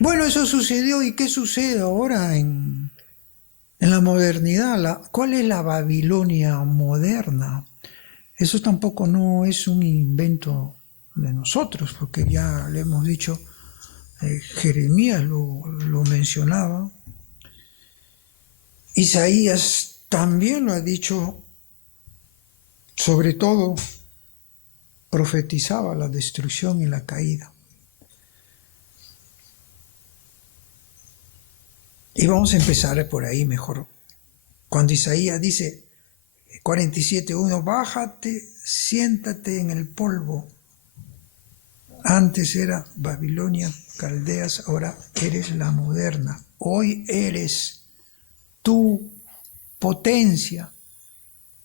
Bueno, eso sucedió. ¿Y qué sucede ahora en la modernidad? ¿Cuál es la Babilonia moderna? Eso tampoco no es un invento de nosotros, porque ya le hemos dicho, Jeremías lo mencionaba, Isaías también lo ha dicho, sobre todo profetizaba la destrucción y la caída. Y vamos a empezar por ahí mejor. Cuando Isaías dice, 47:1, bájate, siéntate en el polvo. Antes era Babilonia, Caldeas, ahora eres la moderna. Hoy eres tu potencia,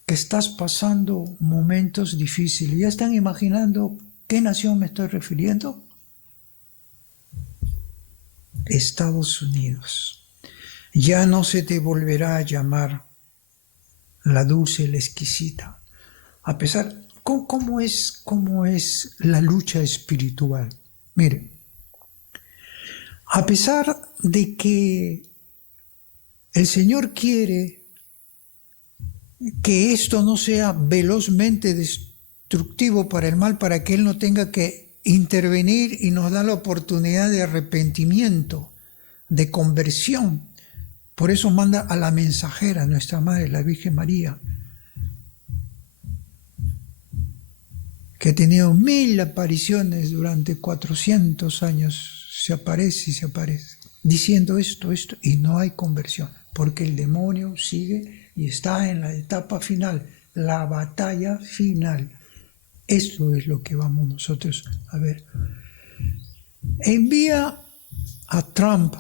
que estás pasando momentos difíciles. ¿Ya están imaginando qué nación me estoy refiriendo? Estados Unidos. Ya no se te volverá a llamar la dulce, la exquisita. A pesar, ¿cómo es la lucha espiritual? Mire, a pesar de que el Señor quiere que esto no sea velozmente destructivo para el mal, para que Él no tenga que intervenir, y nos da la oportunidad de arrepentimiento, de conversión. Por eso manda a la mensajera, nuestra Madre, la Virgen María, que ha tenido 1000 apariciones durante 400 años, se aparece y se aparece, diciendo esto, y no hay conversión, porque el demonio sigue y está en la etapa final, la batalla final. Esto es lo que vamos nosotros a ver. Envía a Trump.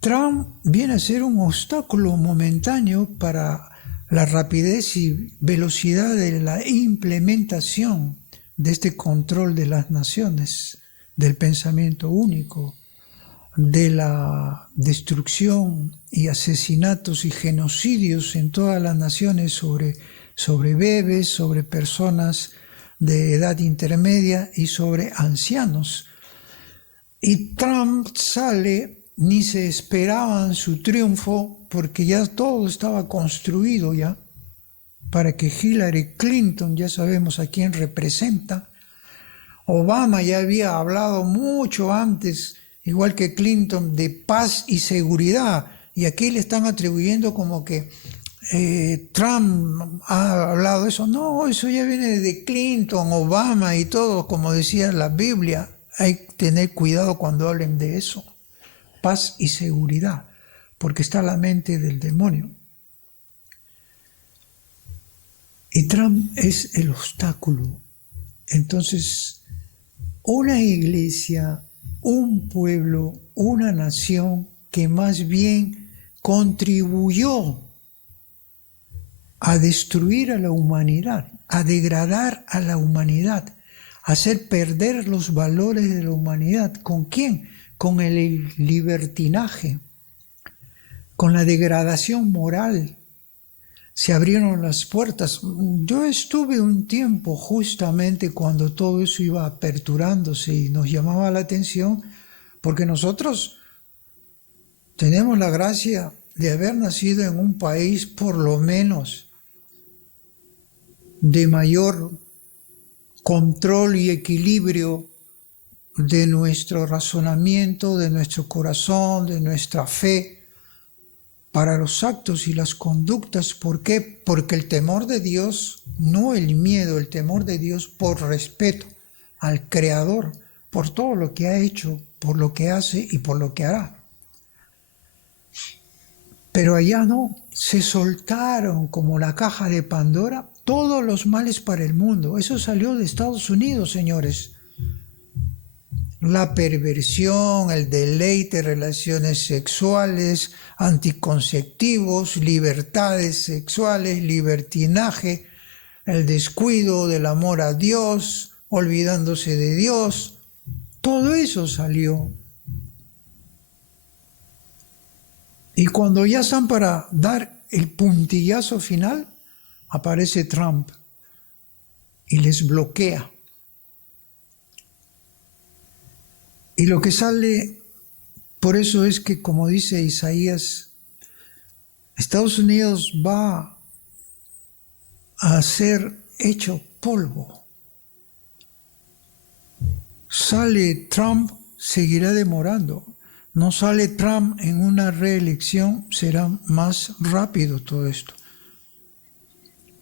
Trump viene a ser un obstáculo momentáneo para la rapidez y velocidad de la implementación de este control de las naciones, del pensamiento único, de la destrucción y asesinatos y genocidios en todas las naciones sobre bebés, sobre personas de edad intermedia y sobre ancianos. Y Trump sale, ni se esperaban su triunfo, porque ya todo estaba construido ya, para que Hillary Clinton, ya sabemos a quién representa. Obama ya había hablado mucho antes, igual que Clinton, de paz y seguridad, y aquí le están atribuyendo como que Trump ha hablado de eso. No, eso ya viene de Clinton, Obama y todo, como decía la Biblia. Hay que tener cuidado cuando hablen de eso. Paz y seguridad, porque está la mente del demonio. Y Trump es el obstáculo. Entonces, una iglesia, un pueblo, una nación que más bien contribuyó a destruir a la humanidad, a degradar a la humanidad, a hacer perder los valores de la humanidad. ¿Con quién? Con el libertinaje, con la degradación moral. Se abrieron las puertas. Yo estuve un tiempo justamente cuando todo eso iba aperturándose y nos llamaba la atención, porque nosotros tenemos la gracia de haber nacido en un país por lo menos de mayor control y equilibrio de nuestro razonamiento, de nuestro corazón, de nuestra fe, para los actos y las conductas. ¿Por qué? Porque el temor de Dios, no el miedo, el temor de Dios por respeto al Creador, por todo lo que ha hecho, por lo que hace y por lo que hará. Pero allá no, se soltaron como la caja de Pandora todos los males para el mundo. Eso salió de Estados Unidos, señores. La perversión, el deleite, relaciones sexuales, anticonceptivos, libertades sexuales, libertinaje, el descuido del amor a Dios, olvidándose de Dios. Todo eso salió. Y cuando ya están para dar el puntillazo final, aparece Trump y les bloquea. Y lo que sale Por eso es que, como dice Isaías, Estados Unidos va a ser hecho polvo. Sale Trump, seguirá demorando. No sale Trump en una reelección, será más rápido todo esto.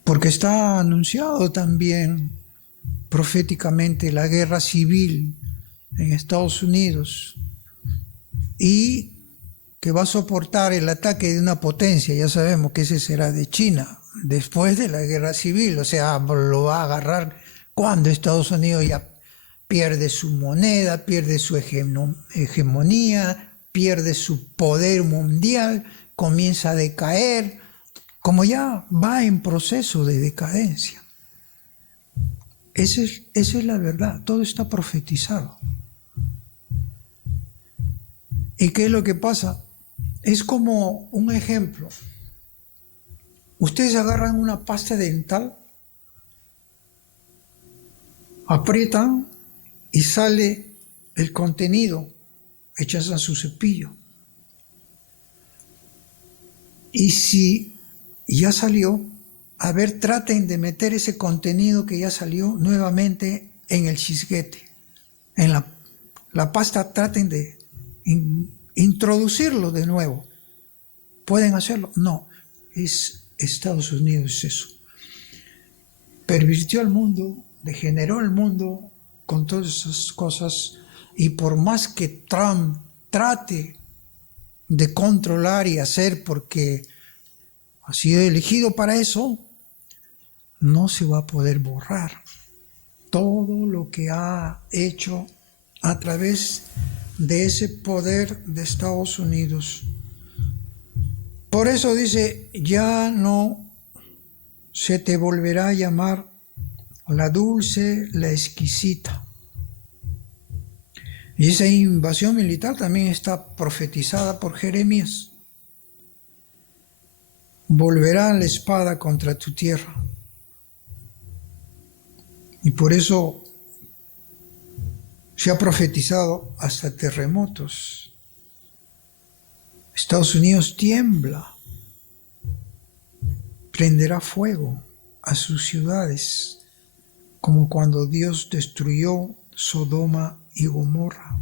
Porque está anunciado también proféticamente la guerra civil en Estados Unidos y que va a soportar el ataque de una potencia. Ya sabemos que ese será de China después de la guerra civil. O sea, lo va a agarrar cuando Estados Unidos ya pierde su moneda, pierde su hegemonía, pierde su poder mundial, comienza a decaer, como ya va en proceso de decadencia. Esa es la verdad, todo está profetizado. ¿Y qué es lo que pasa? Es como un ejemplo. Ustedes agarran una pasta dental, aprietan y sale el contenido, echas a su cepillo. Y si ya salió, a ver, traten de meter ese contenido que ya salió nuevamente en el chisguete. En la pasta traten de introducirlo de nuevo. ¿Pueden hacerlo? No, es Estados Unidos, es eso. Pervirtió el mundo, degeneró el mundo con todas esas cosas, y por más que Trump trate de controlar y hacer, porque ha sido elegido para eso, no se va a poder borrar todo lo que ha hecho a través de ese poder de Estados Unidos. Por eso dice, ya no se te volverá a llamar la dulce, la exquisita. Y esa invasión militar también está profetizada por Jeremías. Volverá la espada contra tu tierra. Y por eso se ha profetizado hasta terremotos. Estados Unidos tiembla, prenderá fuego a sus ciudades, como cuando Dios destruyó Sodoma y Gomorra.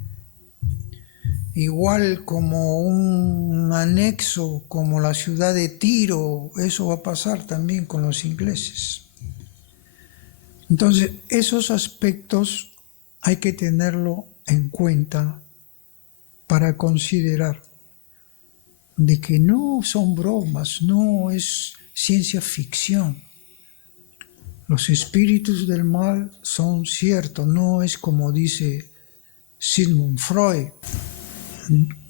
Igual como un anexo, como la ciudad de Tiro, eso va a pasar también con los ingleses. Entonces, esos aspectos hay que tenerlo en cuenta para considerar de que no son bromas, no es ciencia ficción. Los espíritus del mal son ciertos, no es como dice Sigmund Freud.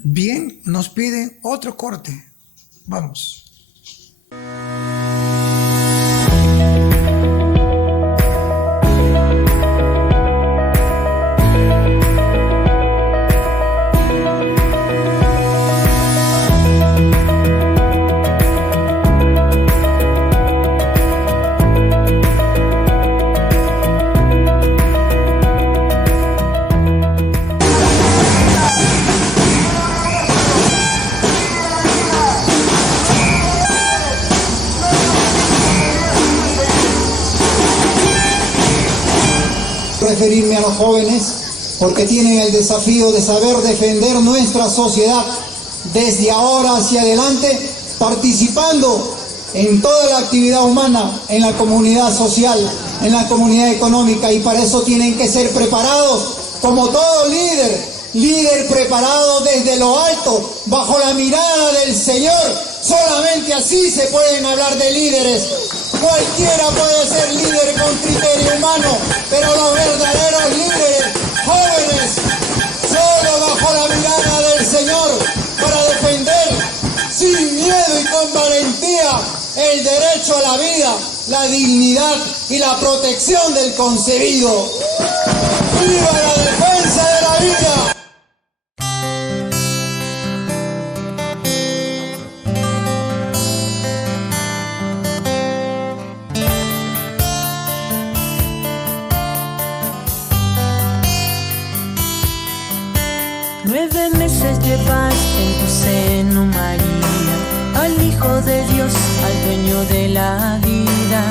Bien, nos piden otro corte. Vamos. Referirme a los jóvenes porque tienen el desafío de saber defender nuestra sociedad desde ahora hacia adelante, participando en toda la actividad humana, en la comunidad social, en la comunidad económica, y para eso tienen que ser preparados como todo líder preparado desde lo alto, bajo la mirada del Señor. Solamente así se pueden hablar de líderes. Cualquiera puede ser líder con criterio humano, pero los verdaderos líderes, jóvenes, solo bajo la mirada del Señor, para defender sin miedo y con valentía el derecho a la vida, la dignidad y la protección del concebido. ¡Viva la defensa de la vida! 9 meses llevaste en tu seno, María, al Hijo de Dios, al dueño de la vida.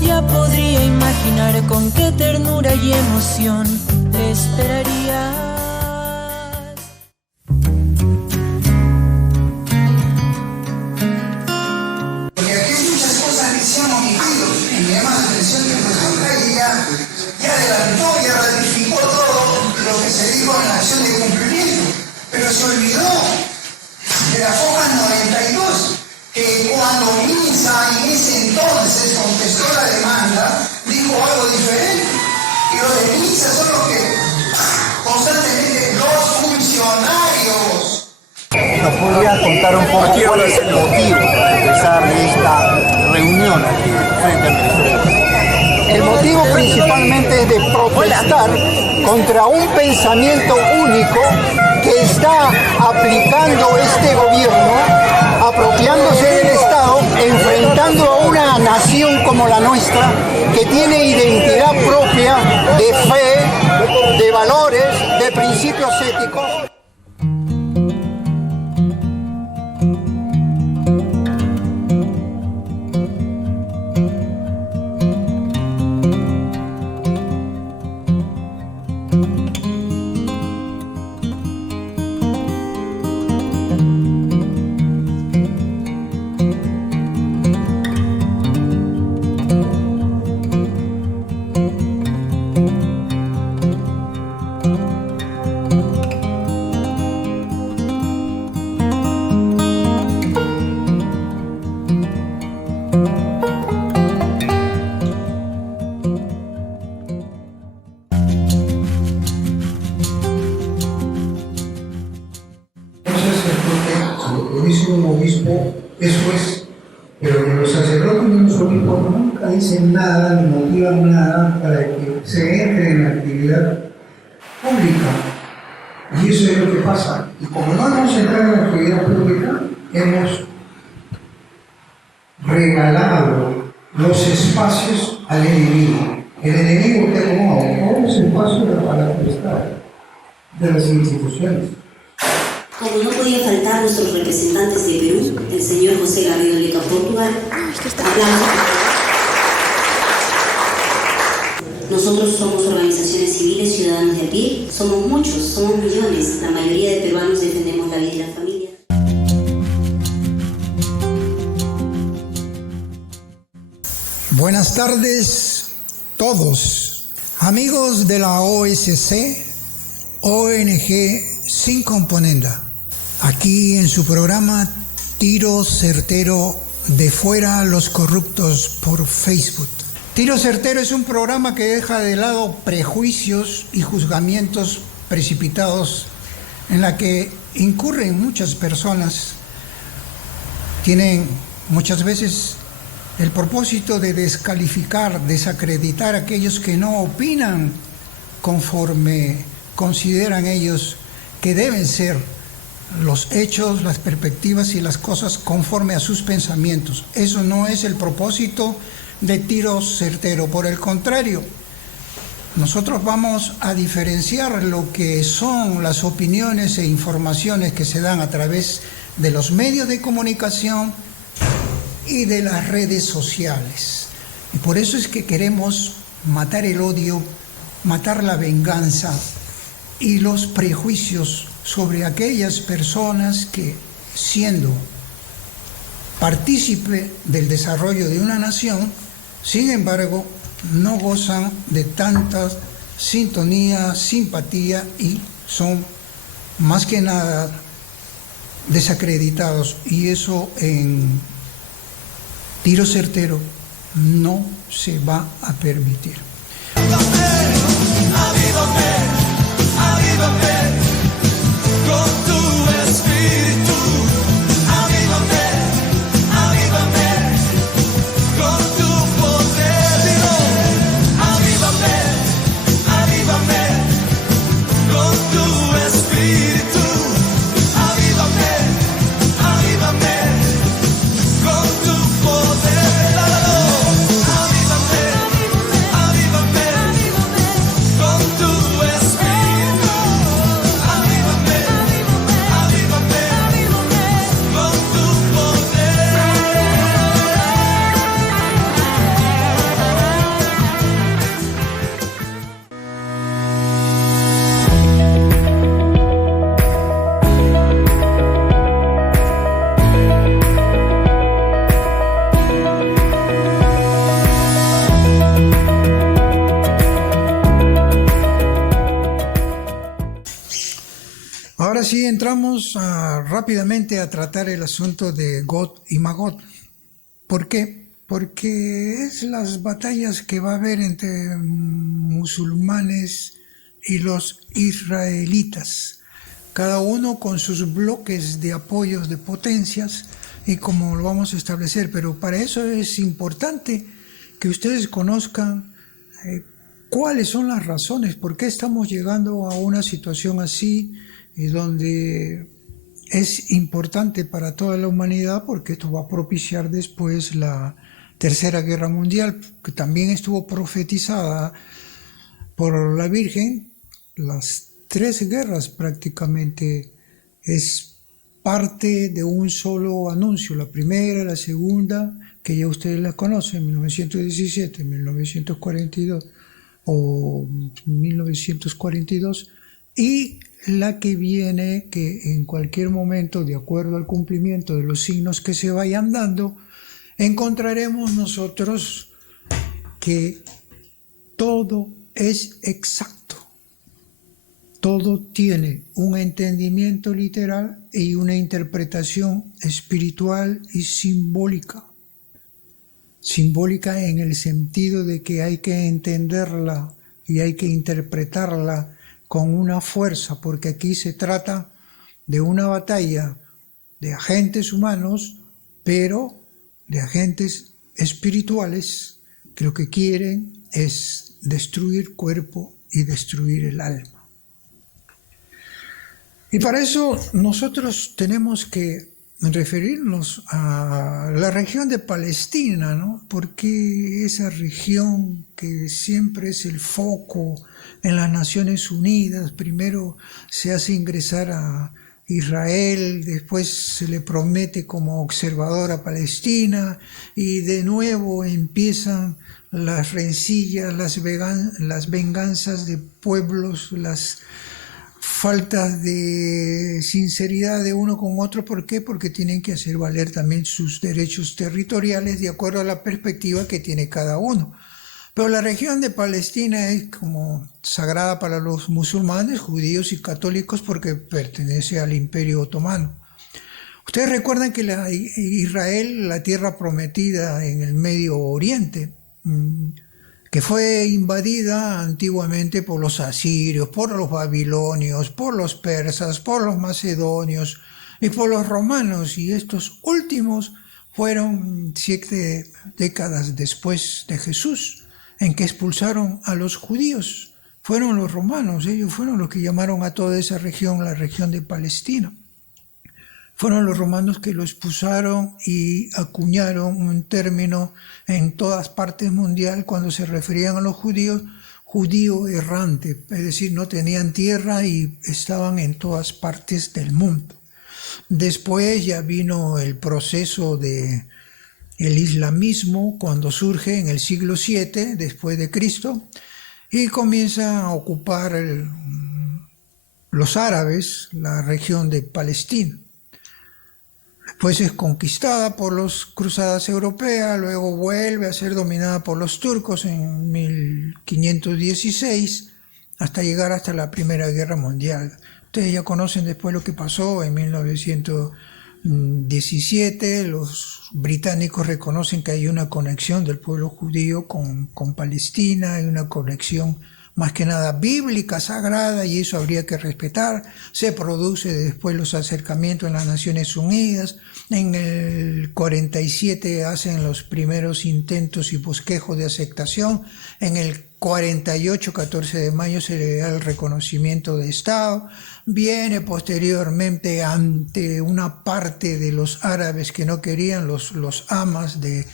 Ya podría imaginar con qué ternura y emoción te esperarías. Porque aquí hay muchas cosas que se han omitido y me llama la atención que el profesor Calle ya adelantó, ya ratificó todo lo que se dijo en la acción de cumplimiento, pero se olvidó de la FOCA 92, que cuando Minsa en ese entonces contestó la demanda, dijo algo diferente. Y los de Minsa son los que constantemente, los funcionarios. ¿Nos podría contar un poco cuál es el motivo para empezar esta reunión aquí frente al Ministerio? El motivo principalmente es de protestar contra un pensamiento único que está aplicando este gobierno, apropiándose del Estado, enfrentando a una nación como la nuestra, que tiene identidad propia de fe, de valores, de principios éticos. Eso es, pero que los sacerdotes y los obispos nunca dicen nada ni motivan nada para que se entre en la actividad pública. Y eso es lo que pasa. Y como no hemos entrado en la actividad pública, hemos regalado los espacios al enemigo. El enemigo que ha tomado todos los espacios para la potestad de las instituciones. Como no podía faltar nuestros representantes de Perú, el señor José Garrido Leca, Portugal, aplausos. Nosotros somos organizaciones civiles, ciudadanos de a pie, somos muchos, somos millones, la mayoría de peruanos defendemos la vida y la familia. Buenas tardes todos, amigos de la OSC, ONG sin componenda. Aquí en su programa Tiro Certero, de fuera los corruptos, por Facebook. Tiro Certero es un programa que deja de lado prejuicios y juzgamientos precipitados en la que incurren muchas personas. Tienen muchas veces el propósito de descalificar, desacreditar a aquellos que no opinan conforme consideran ellos que deben ser los hechos, las perspectivas y las cosas conforme a sus pensamientos. Eso no es el propósito de Tiro Certero. Por el contrario, nosotros vamos a diferenciar lo que son las opiniones e informaciones que se dan a través de los medios de comunicación y de las redes sociales. Y por eso es que queremos matar el odio, matar la venganza y los prejuicios sobre aquellas personas que, siendo partícipe del desarrollo de una nación, sin embargo, no gozan de tanta sintonía, simpatía y son más que nada desacreditados. Y eso en Tiro Certero no se va a permitir. Avívame, avívame con tu espíritu. Avívame, avívame con tu poder, Dios. Avívame, avívame con tu espíritu. Avívame, avívame con tu poder. Avívame, avívame con tu espíritu. Ahora sí entramos rápidamente a tratar el asunto de Gog y Magog. ¿Por qué? Porque es las batallas que va a haber entre musulmanes y los israelitas, cada uno con sus bloques de apoyos de potencias y como lo vamos a establecer, pero para eso es importante que ustedes conozcan cuáles son las razones, por qué estamos llegando a una situación así y donde es importante para toda la humanidad, porque esto va a propiciar después la Tercera Guerra Mundial, que también estuvo profetizada por la Virgen. Las tres guerras prácticamente es parte de un solo anuncio. La primera, la segunda, que ya ustedes la conocen, 1917, 1942 o 1942, y la que viene, que en cualquier momento, de acuerdo al cumplimiento de los signos que se vayan dando, encontraremos nosotros que todo es exacto. Todo tiene un entendimiento literal y una interpretación espiritual y simbólica. Simbólica en el sentido de que hay que entenderla y hay que interpretarla con una fuerza, porque aquí se trata de una batalla de agentes humanos, pero de agentes espirituales que lo que quieren es destruir cuerpo y destruir el alma. Y para eso nosotros tenemos que referirnos a la región de Palestina, ¿no? Porque esa región que siempre es el foco en las Naciones Unidas, primero se hace ingresar a Israel, después se le promete como observador a Palestina y de nuevo empiezan las rencillas, las venganzas de pueblos, las faltas de sinceridad de uno con otro. ¿Por qué? Porque tienen que hacer valer también sus derechos territoriales de acuerdo a la perspectiva que tiene cada uno. Pero la región de Palestina es como sagrada para los musulmanes, judíos y católicos porque pertenece al Imperio Otomano. Ustedes recuerdan que Israel, la tierra prometida en el Medio Oriente, que fue invadida antiguamente por los asirios, por los babilonios, por los persas, por los macedonios y por los romanos, y estos últimos fueron 7 décadas después de Jesús, en que expulsaron a los judíos. Fueron los romanos, ellos fueron los que llamaron a toda esa región la región de Palestina. Fueron los romanos que lo expulsaron y acuñaron un término en todas partes mundial cuando se referían a los judíos, judío errante, es decir, no tenían tierra y estaban en todas partes del mundo. Después ya vino el proceso de el islamismo cuando surge en el siglo VII después de Cristo y comienzan a ocupar los árabes la región de Palestina. Después es conquistada por las cruzadas europeas, luego vuelve a ser dominada por los turcos en 1516 hasta llegar hasta la Primera Guerra Mundial. Ustedes ya conocen después lo que pasó en 1917, los británicos reconocen que hay una conexión del pueblo judío con Palestina, hay una conexión más que nada bíblica, sagrada, y eso habría que respetar. Se produce después los acercamientos en las Naciones Unidas. En el 47 hacen los primeros intentos y bosquejos de aceptación. En el 48, 14 de mayo, se le da el reconocimiento de Estado. Viene posteriormente, ante una parte de los árabes que no querían, los hamas de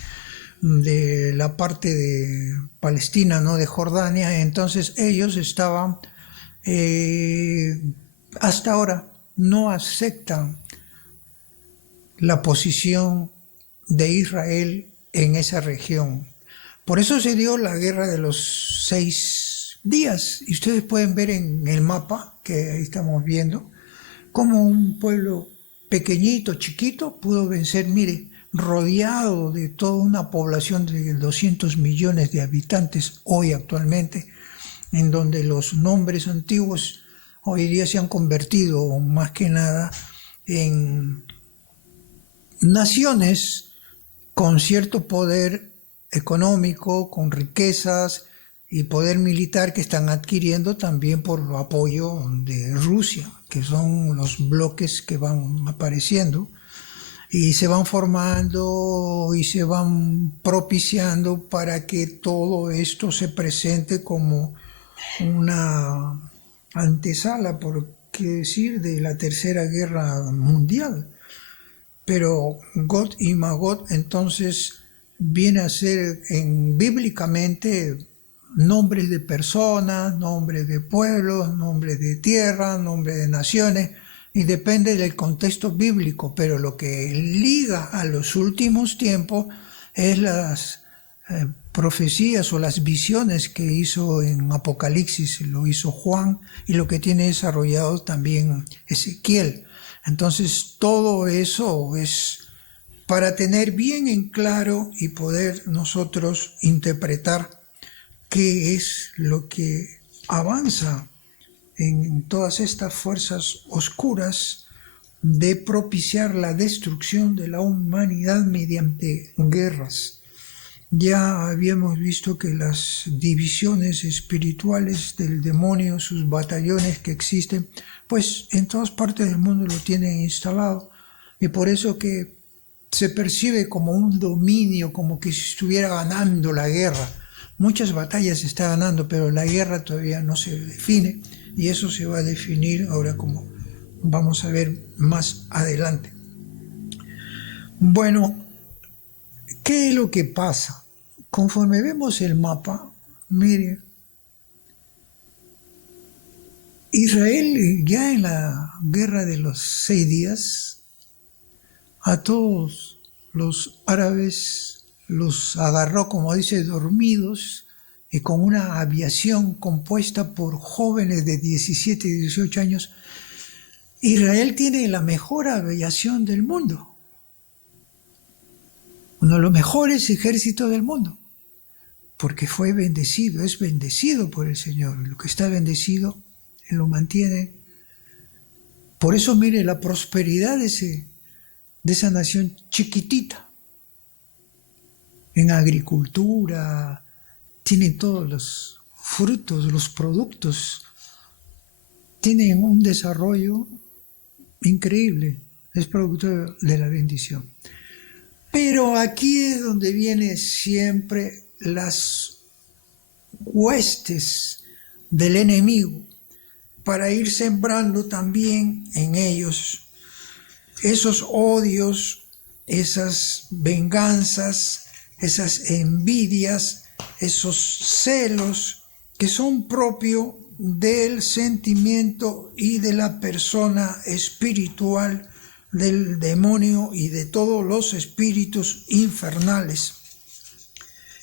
la parte de Palestina, no de Jordania. Entonces ellos estaban, hasta ahora, no aceptan la posición de Israel en esa región. Por eso se dio la guerra de los 6 días. Y ustedes pueden ver en el mapa que ahí estamos viendo cómo un pueblo pequeñito, chiquito, pudo vencer, mire, rodeado de toda una población de 200 millones de habitantes hoy actualmente, en donde los nombres antiguos hoy día se han convertido más que nada en naciones con cierto poder económico, con riquezas y poder militar que están adquiriendo también por el apoyo de Rusia, que son los bloques que van apareciendo y se van formando y se van propiciando para que todo esto se presente como una antesala, por qué decir, de la Tercera Guerra Mundial. Pero Gog y Magog entonces viene a ser bíblicamente nombres de personas, nombres de pueblos, nombres de tierra, nombres de naciones, y depende del contexto bíblico, pero lo que liga a los últimos tiempos es las profecías o las visiones que hizo en Apocalipsis, lo hizo Juan, y lo que tiene desarrollado también Ezequiel. Entonces todo eso es para tener bien en claro y poder nosotros interpretar qué es lo que avanza en todas estas fuerzas oscuras de propiciar la destrucción de la humanidad mediante guerras. Ya habíamos visto que las divisiones espirituales del demonio, sus batallones que existen, pues en todas partes del mundo lo tienen instalado, y por eso que se percibe como un dominio, como que si estuviera ganando la guerra. Muchas batallas se está ganando, pero la guerra todavía no se define, y eso se va a definir ahora, como vamos a ver más adelante. Bueno, ¿qué es lo que pasa? Conforme vemos el mapa, mire, Israel ya en la guerra de los 6 días, a todos los árabes los agarró, como dice, dormidos, y con una aviación compuesta por jóvenes de 17 y 18 años. Israel tiene la mejor aviación del mundo, uno de los mejores ejércitos del mundo, porque fue bendecido, es bendecido por el Señor. Lo que está bendecido, Él lo mantiene. Por eso mire la prosperidad de esa nación chiquitita, en agricultura, tiene todos los frutos, los productos, tienen un desarrollo increíble, es producto de la bendición. Pero aquí es donde vienen siempre las huestes del enemigo para ir sembrando también en ellos esos odios, esas venganzas, esas envidias, esos celos que son propios del sentimiento y de la persona espiritual del demonio y de todos los espíritus infernales.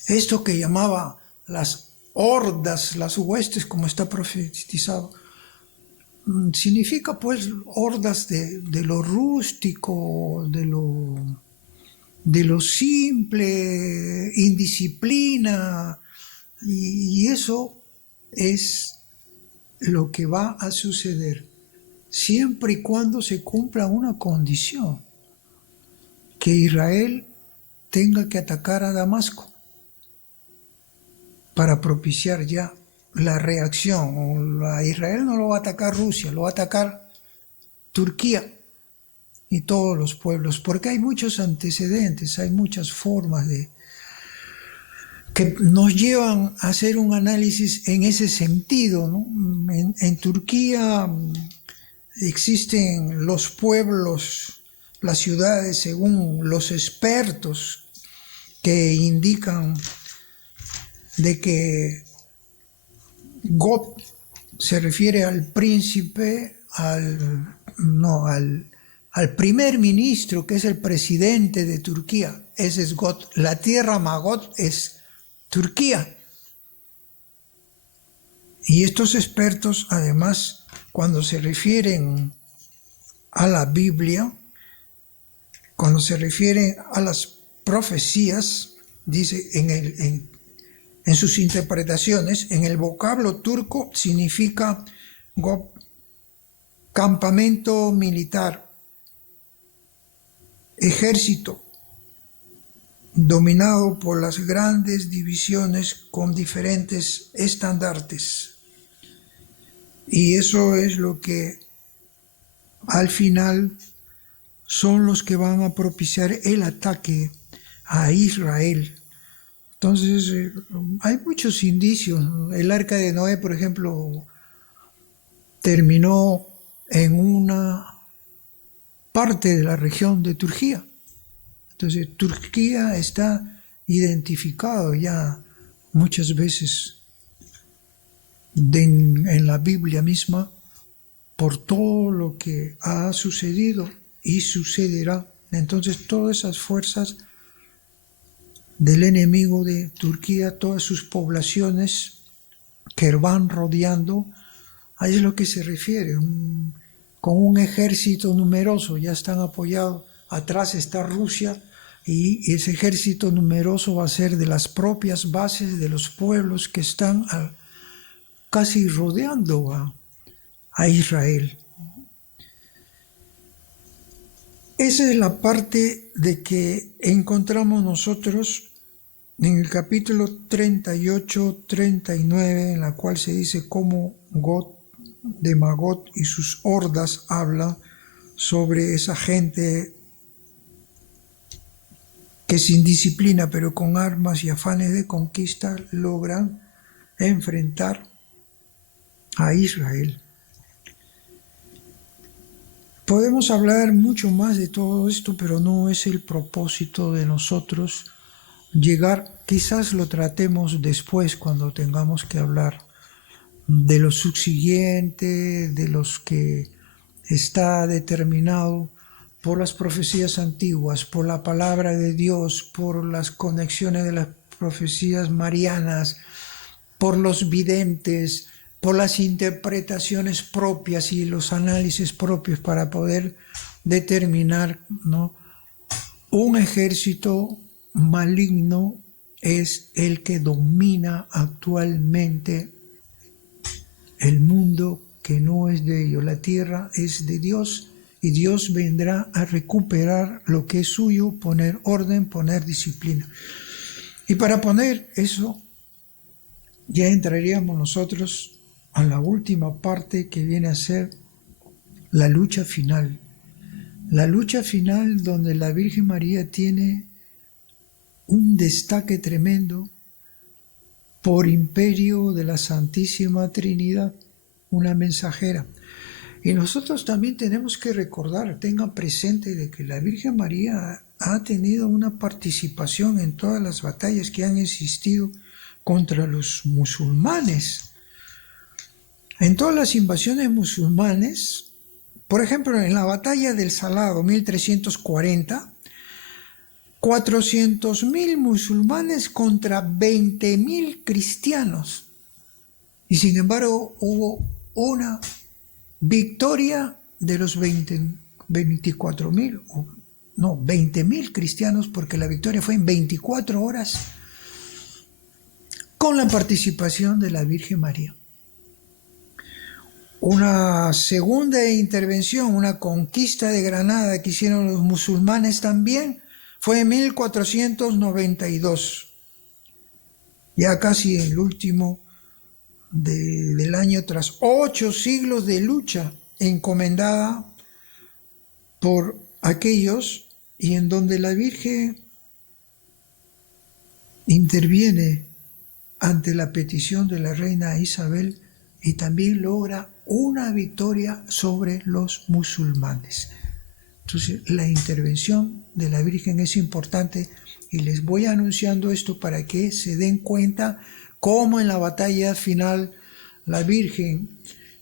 Esto que llamaba las hordas, las huestes, como está profetizado, significa pues hordas de lo rústico, de lo simple, indisciplina, y eso es lo que va a suceder siempre y cuando se cumpla una condición, que Israel tenga que atacar a Damasco para propiciar ya la reacción. A Israel no lo va a atacar Rusia, lo va a atacar Turquía y todos los pueblos, porque hay muchos antecedentes, hay muchas formas que nos llevan a hacer un análisis en ese sentido, ¿no? En Turquía existen los pueblos, las ciudades, según los expertos, que indican de que Gog se refiere al príncipe, al primer ministro, que es el presidente de Turquía. Ese es Gog. La tierra Magog es Turquía. Y estos expertos, además, cuando se refieren a la Biblia, cuando se refieren a las profecías, dice en sus interpretaciones, en el vocablo turco significa Gog campamento militar, ejército dominado por las grandes divisiones con diferentes estandartes. Y eso es lo que al final son los que van a propiciar el ataque a Israel. Entonces, hay muchos indicios. El arca de Noé, por ejemplo, terminó en una parte de la región de Turquía. Entonces, Turquía está identificado ya muchas veces en la Biblia misma por todo lo que ha sucedido y sucederá. Entonces, todas esas fuerzas del enemigo de Turquía, todas sus poblaciones que van rodeando, a eso es lo que se refiere, con un ejército numeroso, ya están apoyados, atrás está Rusia, y ese ejército numeroso va a ser de las propias bases de los pueblos que están casi rodeando a Israel. Esa es la parte de que encontramos nosotros en el capítulo 38-39, en la cual se dice cómo Gog de Magog y sus hordas habla sobre esa gente que sin disciplina, pero con armas y afanes de conquista, logran enfrentar a Israel. Podemos hablar mucho más de todo esto, pero no es el propósito de nosotros llegar, quizás lo tratemos después cuando tengamos que hablar de lo subsiguiente, de los que está determinado por las profecías antiguas, por la palabra de Dios, por las conexiones de las profecías marianas, por los videntes, por las interpretaciones propias y los análisis propios para poder determinar, ¿no? Un ejército maligno es el que domina actualmente el mundo, que no es de ellos. La tierra es de Dios y Dios vendrá a recuperar lo que es suyo, poner orden, poner disciplina. Y para poner eso, ya entraríamos nosotros a la última parte, que viene a ser la lucha final. La lucha final donde la Virgen María tiene un destaque tremendo por imperio de la Santísima Trinidad, una mensajera. Y nosotros también tenemos que recordar, tengan presente de que la Virgen María ha tenido una participación en todas las batallas que han existido contra los musulmanes. En todas las invasiones musulmanes, por ejemplo, en la batalla del Salado, 1340, 400.000 musulmanes contra 20.000 cristianos. Y sin embargo, hubo una victoria de los 20.000 cristianos, porque la victoria fue en 24 horas con la participación de la Virgen María. Una segunda intervención, una conquista de Granada que hicieron los musulmanes también, fue en 1492, ya casi el último del año, tras 8 siglos de lucha encomendada por aquellos, y en donde la Virgen interviene ante la petición de la reina Isabel y también logra una victoria sobre los musulmanes. Entonces, la intervención de la Virgen es importante, y les voy anunciando esto para que se den cuenta cómo en la batalla final la Virgen,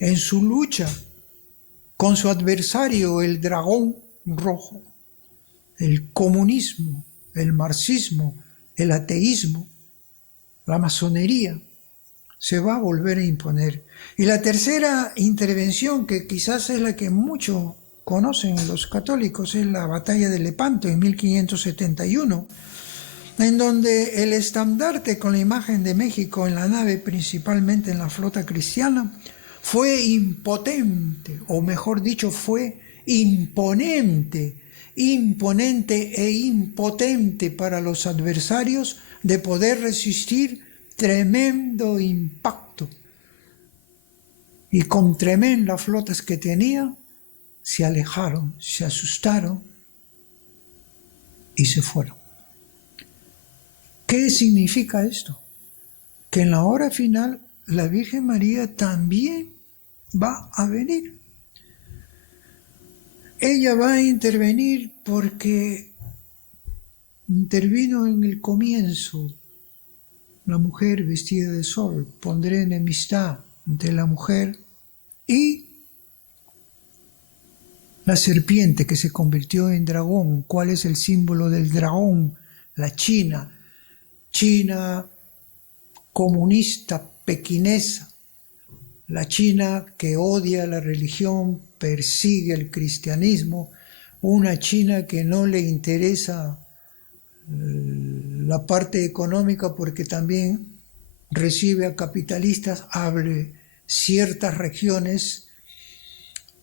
en su lucha con su adversario, el dragón rojo, el comunismo, el marxismo, el ateísmo, la masonería, se va a volver a imponer. Y la tercera intervención, que quizás es la que muchos conocen los católicos, es la batalla de Lepanto en 1571, en donde el estandarte con la imagen de México en la nave, principalmente en la flota cristiana, fue impotente, o mejor dicho, fue imponente e impotente para los adversarios de poder resistir tremendo impacto. Y con tremendas flotas que tenía, se alejaron, se asustaron y se fueron. ¿Qué significa esto? Que en la hora final la Virgen María también va a venir. Ella va a intervenir porque intervino en el comienzo. La mujer vestida de sol, pondré enemistad entre la mujer y la serpiente que se convirtió en dragón. ¿Cuál es el símbolo del dragón? La China comunista pequinesa, la China que odia la religión, persigue el cristianismo, una China que no le interesa la parte económica porque también recibe a capitalistas, abre ciertas regiones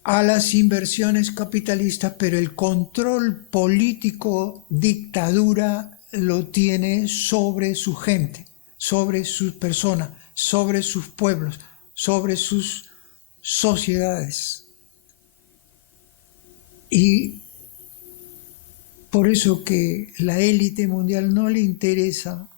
a las inversiones capitalistas, pero el control político, dictadura, lo tiene sobre su gente, sobre sus personas, sobre sus pueblos, sobre sus sociedades. Y por eso que la élite mundial no le interesa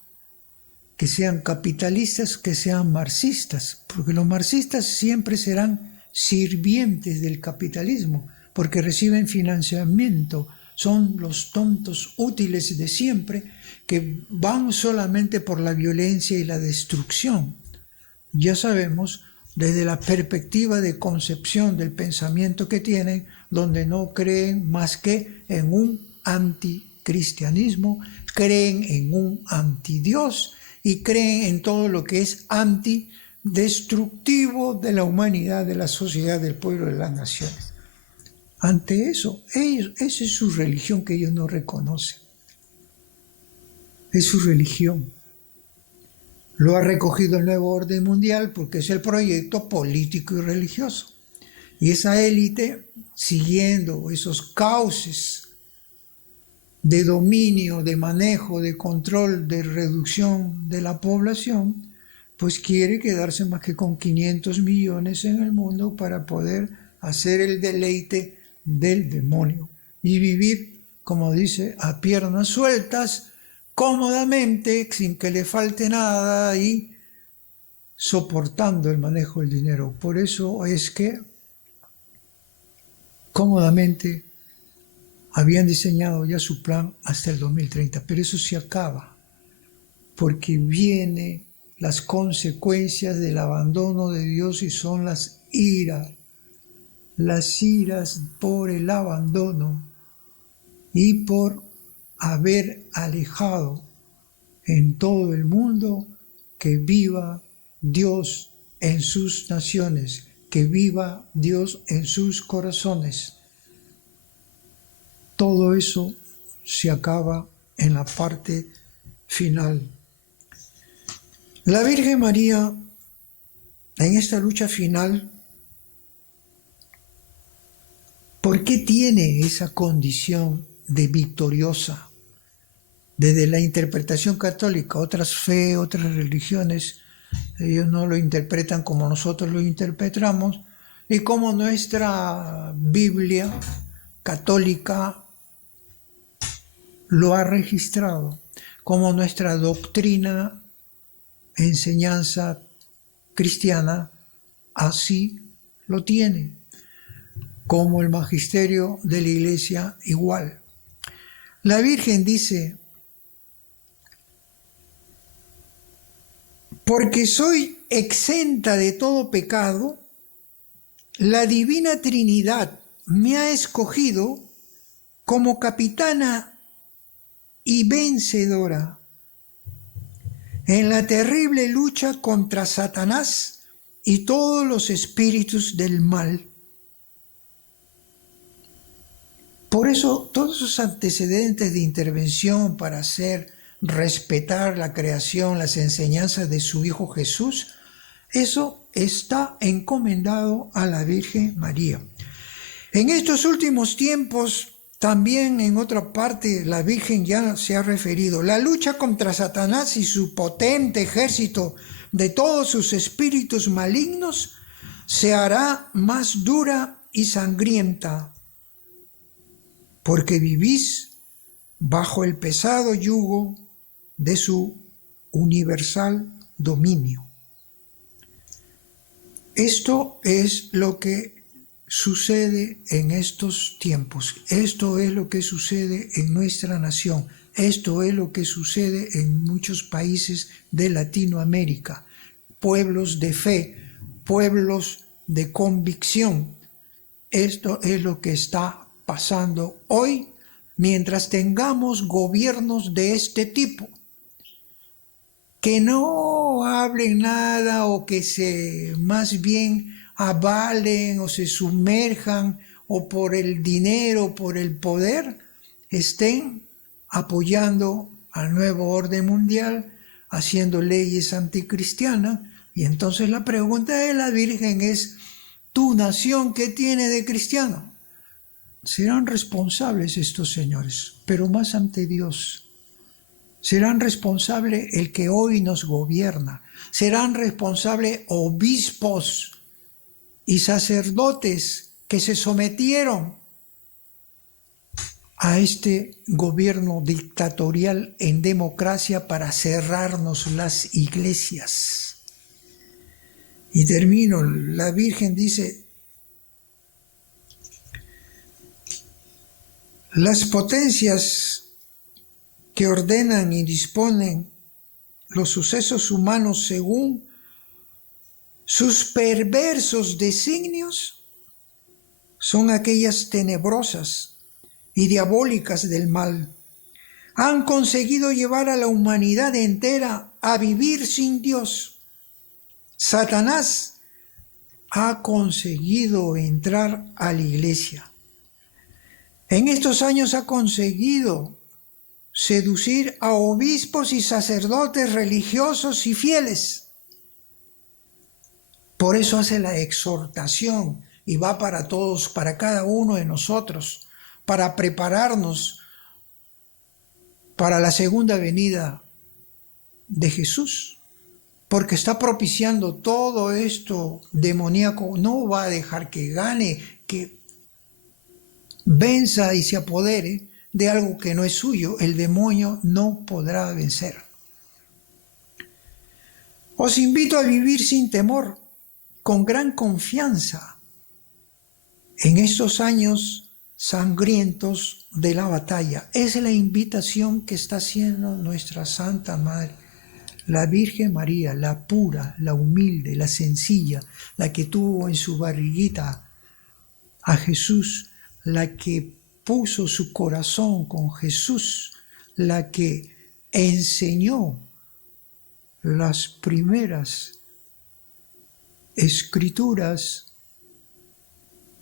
que sean capitalistas, que sean marxistas, porque los marxistas siempre serán sirvientes del capitalismo, porque reciben financiamiento, son los tontos útiles de siempre que van solamente por la violencia y la destrucción. Ya sabemos, desde la perspectiva de concepción del pensamiento que tienen, donde no creen más que en un anticristianismo, creen en un antidios y creen en todo lo que es antidestructivo de la humanidad, de la sociedad, del pueblo, de las naciones. Ante eso, esa es su religión que ellos no reconocen. Es su religión. Lo ha recogido el nuevo orden mundial porque es el proyecto político y religioso. Y esa élite, siguiendo esos cauces de dominio, de manejo, de control, de reducción de la población, pues quiere quedarse más que con 500 millones en el mundo para poder hacer el deleite del demonio y vivir, como dice, a piernas sueltas, cómodamente, sin que le falte nada y soportando el manejo del dinero. Por eso es que cómodamente habían diseñado ya su plan hasta el 2030, pero eso se acaba, porque vienen las consecuencias del abandono de Dios y son las iras por el abandono y por haber alejado en todo el mundo. Que viva Dios en sus naciones, que viva Dios en sus corazones. Todo eso se acaba en la parte final. La Virgen María, en esta lucha final, ¿por qué tiene esa condición de victoriosa? Desde la interpretación católica, otras fe, otras religiones, ellos no lo interpretan como nosotros lo interpretamos, y como nuestra Biblia católica lo ha registrado, como nuestra doctrina, enseñanza cristiana, así lo tiene, como el magisterio de la Iglesia igual. La Virgen dice: porque soy exenta de todo pecado, la Divina Trinidad me ha escogido como capitana y vencedora en la terrible lucha contra Satanás y todos los espíritus del mal. Por eso, todos esos antecedentes de intervención para hacer respetar la creación, las enseñanzas de su Hijo Jesús, Eso está encomendado a la Virgen María. En estos últimos tiempos, también en otra parte, la Virgen ya se ha referido. La lucha contra Satanás y su potente ejército de todos sus espíritus malignos se hará más dura y sangrienta, porque vivís bajo el pesado yugo de su universal dominio. Esto es lo que sucede en estos tiempos. Esto es lo que sucede en nuestra nación. Esto es lo que sucede en muchos países de Latinoamérica. Pueblos de fe, pueblos de convicción. Esto es lo que está pasando hoy mientras tengamos gobiernos de este tipo, que no hablen nada o que se más bien avalen o se sumerjan o por el dinero, por el poder, estén apoyando al nuevo orden mundial, haciendo leyes anticristianas. Y entonces la pregunta de la Virgen es, ¿tu nación qué tiene de cristiano? Serán responsables estos señores, pero más ante Dios. Serán responsables el que hoy nos gobierna. Serán responsables obispos y sacerdotes que se sometieron a este gobierno dictatorial en democracia para cerrarnos las iglesias. Y termino, la Virgen dice, las potencias que ordenan y disponen los sucesos humanos según sus perversos designios son aquellas tenebrosas y diabólicas del mal. Han conseguido llevar a la humanidad entera a vivir sin Dios. Satanás ha conseguido entrar a la iglesia. En estos años ha conseguido seducir a obispos y sacerdotes religiosos y fieles. Por eso hace la exhortación y va para todos, para cada uno de nosotros, para prepararnos para la segunda venida de Jesús. Porque está propiciando todo esto demoníaco, no va a dejar que gane, que venza y se apodere de algo que no es suyo. El demonio no podrá vencer. Os invito a vivir sin temor, con gran confianza, en estos años sangrientos de la batalla. Es la invitación que está haciendo nuestra Santa Madre, la Virgen María, la pura, la humilde, la sencilla, la que tuvo en su barriguita a Jesús, la que puso su corazón con Jesús, la que enseñó las primeras escrituras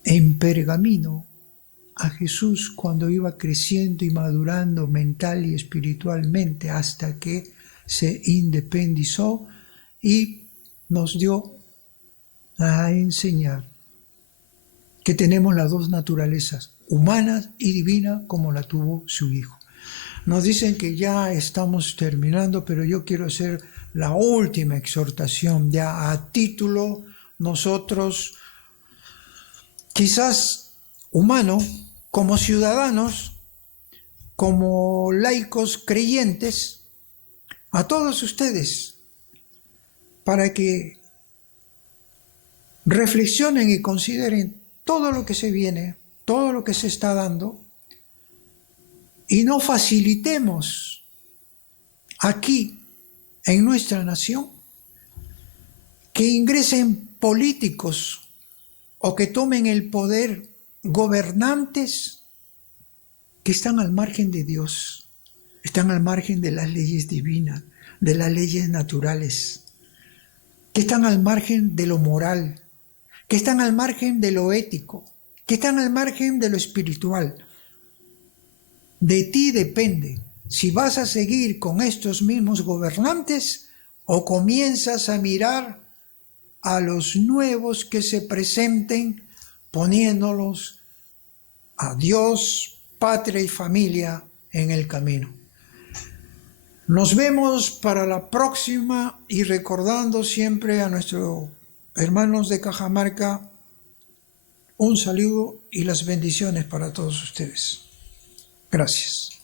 en pergamino a Jesús cuando iba creciendo y madurando mental y espiritualmente hasta que se independizó y nos dio a enseñar que tenemos las dos naturalezas, humana y divina, como la tuvo su Hijo. Nos dicen que ya estamos terminando, pero yo quiero hacer la última exhortación, ya a título nosotros, quizás humano, como ciudadanos, como laicos creyentes, a todos ustedes, para que reflexionen y consideren todo lo que se viene, todo lo que se está dando, y no facilitemos aquí, en nuestra nación, que ingresen políticos o que tomen el poder gobernantes que están al margen de Dios, están al margen de las leyes divinas, de las leyes naturales, que están al margen de lo moral, que están al margen de lo ético, que están al margen de lo espiritual. De ti depende si vas a seguir con estos mismos gobernantes o comienzas a mirar a los nuevos que se presenten, poniéndolos a Dios, patria y familia en el camino. Nos vemos para la próxima y recordando siempre a nuestros hermanos de Cajamarca, un saludo y las bendiciones para todos ustedes. Gracias.